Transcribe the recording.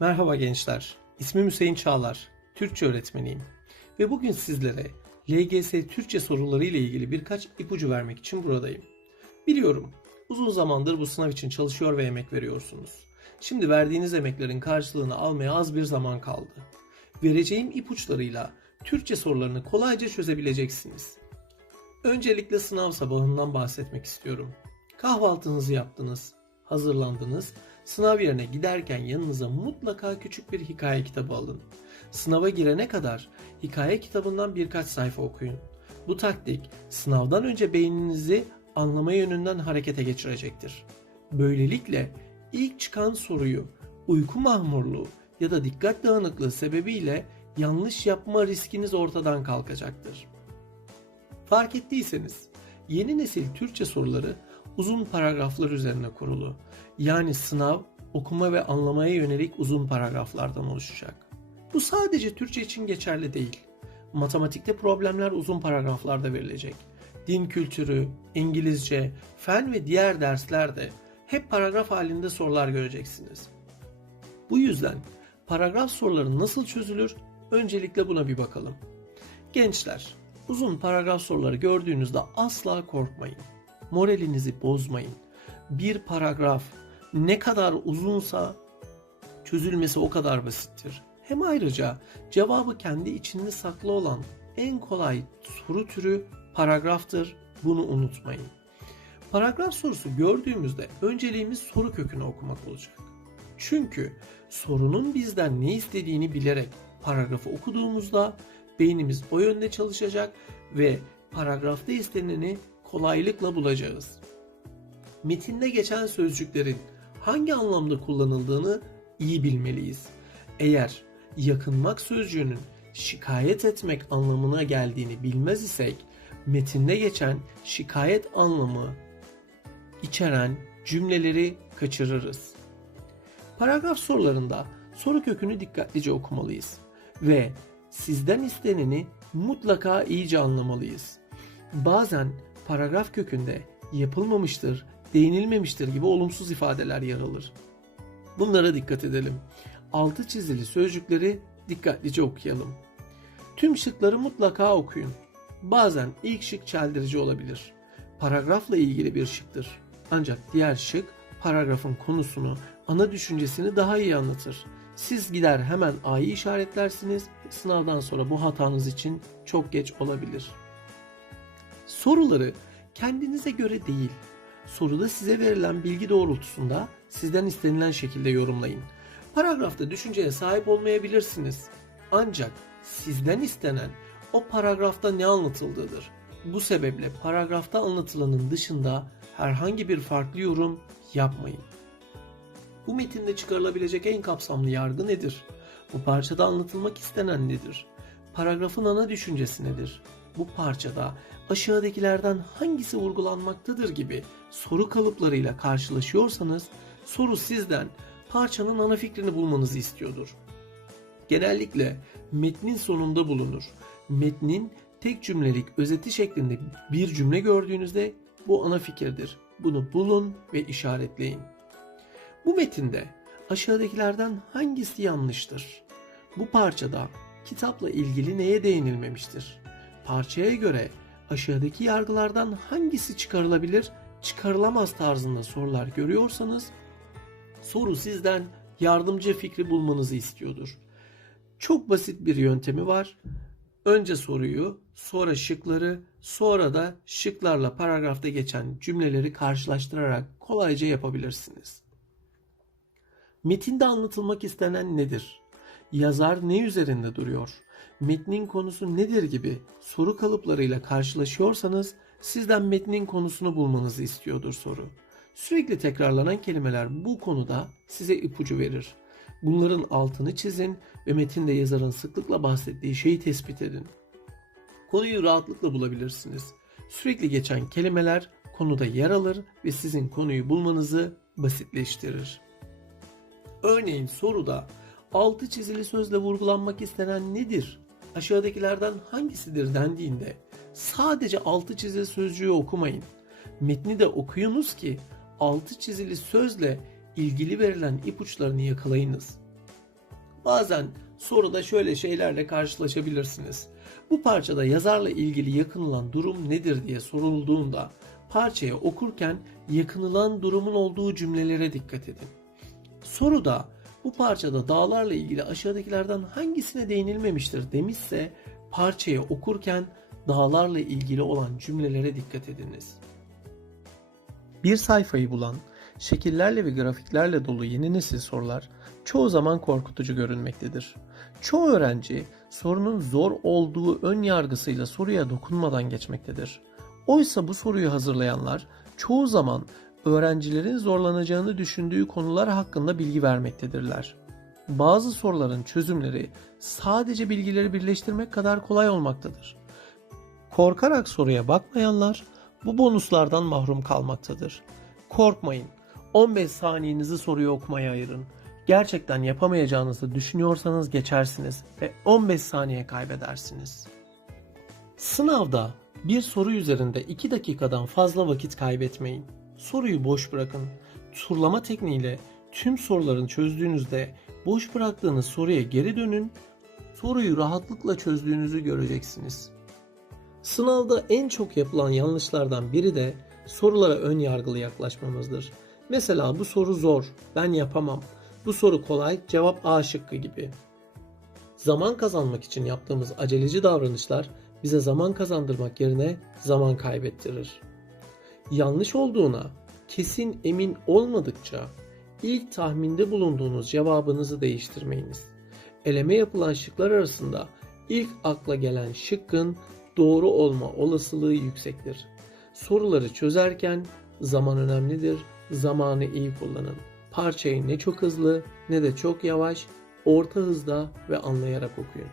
Merhaba gençler. İsmim Hüseyin Çağlar. Türkçe öğretmeniyim. Ve bugün sizlere LGS Türkçe soruları ile ilgili birkaç ipucu vermek için buradayım. Biliyorum, uzun zamandır bu sınav için çalışıyor ve emek veriyorsunuz. Şimdi verdiğiniz emeklerin karşılığını almaya az bir zaman kaldı. Vereceğim ipuçlarıyla Türkçe sorularını kolayca çözebileceksiniz. Öncelikle sınav sabahından bahsetmek istiyorum. Kahvaltınızı yaptınız, hazırlandınız, sınav yerine giderken yanınıza mutlaka küçük bir hikaye kitabı alın. Sınava girene kadar hikaye kitabından birkaç sayfa okuyun. Bu taktik sınavdan önce beyninizi anlama yönünden harekete geçirecektir. Böylelikle ilk çıkan soruyu uyku mahmurluğu ya da dikkat dağınıklığı sebebiyle yanlış yapma riskiniz ortadan kalkacaktır. Fark ettiyseniz yeni nesil Türkçe soruları uzun paragraflar üzerine kurulu. Yani sınav, okuma ve anlamaya yönelik uzun paragraflardan oluşacak. Bu sadece Türkçe için geçerli değil. Matematikte problemler uzun paragraflarda verilecek. Din kültürü, İngilizce, fen ve diğer derslerde hep paragraf halinde sorular göreceksiniz. Bu yüzden paragraf soruları nasıl çözülür? Öncelikle buna bir bakalım. Gençler, uzun paragraf soruları gördüğünüzde asla korkmayın. Moralinizi bozmayın. Bir paragraf ne kadar uzunsa çözülmesi o kadar basittir. Hem ayrıca cevabı kendi içinde saklı olan en kolay soru türü paragraftır. Bunu unutmayın. Paragraf sorusu gördüğümüzde önceliğimiz soru kökünü okumak olacak. Çünkü sorunun bizden ne istediğini bilerek paragrafı okuduğumuzda beynimiz o yönde çalışacak ve paragrafta isteneni kolaylıkla bulacağız. Metinde geçen sözcüklerin hangi anlamda kullanıldığını iyi bilmeliyiz. Eğer yakınmak sözcüğünün şikayet etmek anlamına geldiğini bilmez isek metinde geçen şikayet anlamı içeren cümleleri kaçırırız. Paragraf sorularında soru kökünü dikkatlice okumalıyız ve sizden isteneni mutlaka iyice anlamalıyız. Bazen paragraf kökünde yapılmamıştır, değinilmemiştir gibi olumsuz ifadeler yer alır. Bunlara dikkat edelim. Altı çizili sözcükleri dikkatlice okuyalım. Tüm şıkları mutlaka okuyun. Bazen ilk şık çeldirici olabilir. Paragrafla ilgili bir şıktır. Ancak diğer şık paragrafın konusunu, ana düşüncesini daha iyi anlatır. Siz gider hemen A'yı işaretlersiniz. Sınavdan sonra bu hatanız için çok geç olabilir. Soruları kendinize göre değil, soruda size verilen bilgi doğrultusunda sizden istenilen şekilde yorumlayın. Paragrafta düşünceye sahip olmayabilirsiniz. Ancak sizden istenen o paragrafta ne anlatıldığıdır. Bu sebeple paragrafta anlatılanın dışında herhangi bir farklı yorum yapmayın. Bu metinde çıkarılabilecek en kapsamlı yargı nedir? Bu parçada anlatılmak istenen nedir? Paragrafın ana düşüncesi nedir? Bu parçada aşağıdakilerden hangisi vurgulanmaktadır gibi soru kalıplarıyla karşılaşıyorsanız soru sizden parçanın ana fikrini bulmanızı istiyordur. Genellikle metnin sonunda bulunur. Metnin tek cümlelik özeti şeklinde bir cümle gördüğünüzde bu ana fikirdir. Bunu bulun ve işaretleyin. Bu metinde aşağıdakilerden hangisi yanlıştır? Bu parçada kitapla ilgili neye değinilmemiştir? Parçaya göre aşağıdaki yargılardan hangisi çıkarılabilir, çıkarılamaz tarzında sorular görüyorsanız soru sizden yardımcı fikri bulmanızı istiyordur. Çok basit bir yöntemi var. Önce soruyu, sonra şıkları, sonra da şıklarla paragrafta geçen cümleleri karşılaştırarak kolayca yapabilirsiniz. Metinde anlatılmak istenen nedir? Yazar ne üzerinde duruyor? Metnin konusu nedir gibi soru kalıplarıyla karşılaşıyorsanız sizden metnin konusunu bulmanızı istiyordur soru. Sürekli tekrarlanan kelimeler bu konuda size ipucu verir. Bunların altını çizin ve metinde yazarın sıklıkla bahsettiği şeyi tespit edin. Konuyu rahatlıkla bulabilirsiniz. Sürekli geçen kelimeler konuda yer alır ve sizin konuyu bulmanızı basitleştirir. Örneğin soruda altı çizili sözle vurgulanmak istenen nedir? Aşağıdakilerden hangisidir dendiğinde sadece altı çizili sözcüğü okumayın. Metni de okuyunuz ki altı çizili sözle ilgili verilen ipuçlarını yakalayınız. Bazen soruda şöyle şeylerle karşılaşabilirsiniz. Bu parçada yazarla ilgili yakınılan durum nedir diye sorulduğunda parçayı okurken yakınılan durumun olduğu cümlelere dikkat edin. Soruda bu parçada dağlarla ilgili aşağıdakilerden hangisine değinilmemiştir demişse parçayı okurken dağlarla ilgili olan cümlelere dikkat ediniz. Bir sayfayı bulan, şekillerle ve grafiklerle dolu yeni nesil sorular çoğu zaman korkutucu görünmektedir. Çoğu öğrenci sorunun zor olduğu ön yargısıyla soruya dokunmadan geçmektedir. Oysa bu soruyu hazırlayanlar çoğu zaman öğrencilerin zorlanacağını düşündüğü konular hakkında bilgi vermektedirler. Bazı soruların çözümleri sadece bilgileri birleştirmek kadar kolay olmaktadır. Korkarak soruya bakmayanlar bu bonuslardan mahrum kalmaktadır. Korkmayın. 15 saniyenizi soruyu okumaya ayırın. Gerçekten yapamayacağınızı düşünüyorsanız geçersiniz ve 15 saniye kaybedersiniz. Sınavda bir soru üzerinde 2 dakikadan fazla vakit kaybetmeyin. Soruyu boş bırakın. Turlama tekniğiyle tüm soruların çözdüğünüzde boş bıraktığınız soruya geri dönün. Soruyu rahatlıkla çözdüğünüzü göreceksiniz. Sınavda en çok yapılan yanlışlardan biri de sorulara ön yargılı yaklaşmamızdır. Mesela bu soru zor, ben yapamam. Bu soru kolay, cevap A şıkkı gibi. Zaman kazanmak için yaptığımız aceleci davranışlar bize zaman kazandırmak yerine zaman kaybettirir. Yanlış olduğuna kesin emin olmadıkça ilk tahminde bulunduğunuz cevabınızı değiştirmeyiniz. Eleme yapılan şıklar arasında ilk akla gelen şıkkın doğru olma olasılığı yüksektir. Soruları çözerken zaman önemlidir. Zamanı iyi kullanın. Parçayı ne çok hızlı ne de çok yavaş, orta hızda ve anlayarak okuyun.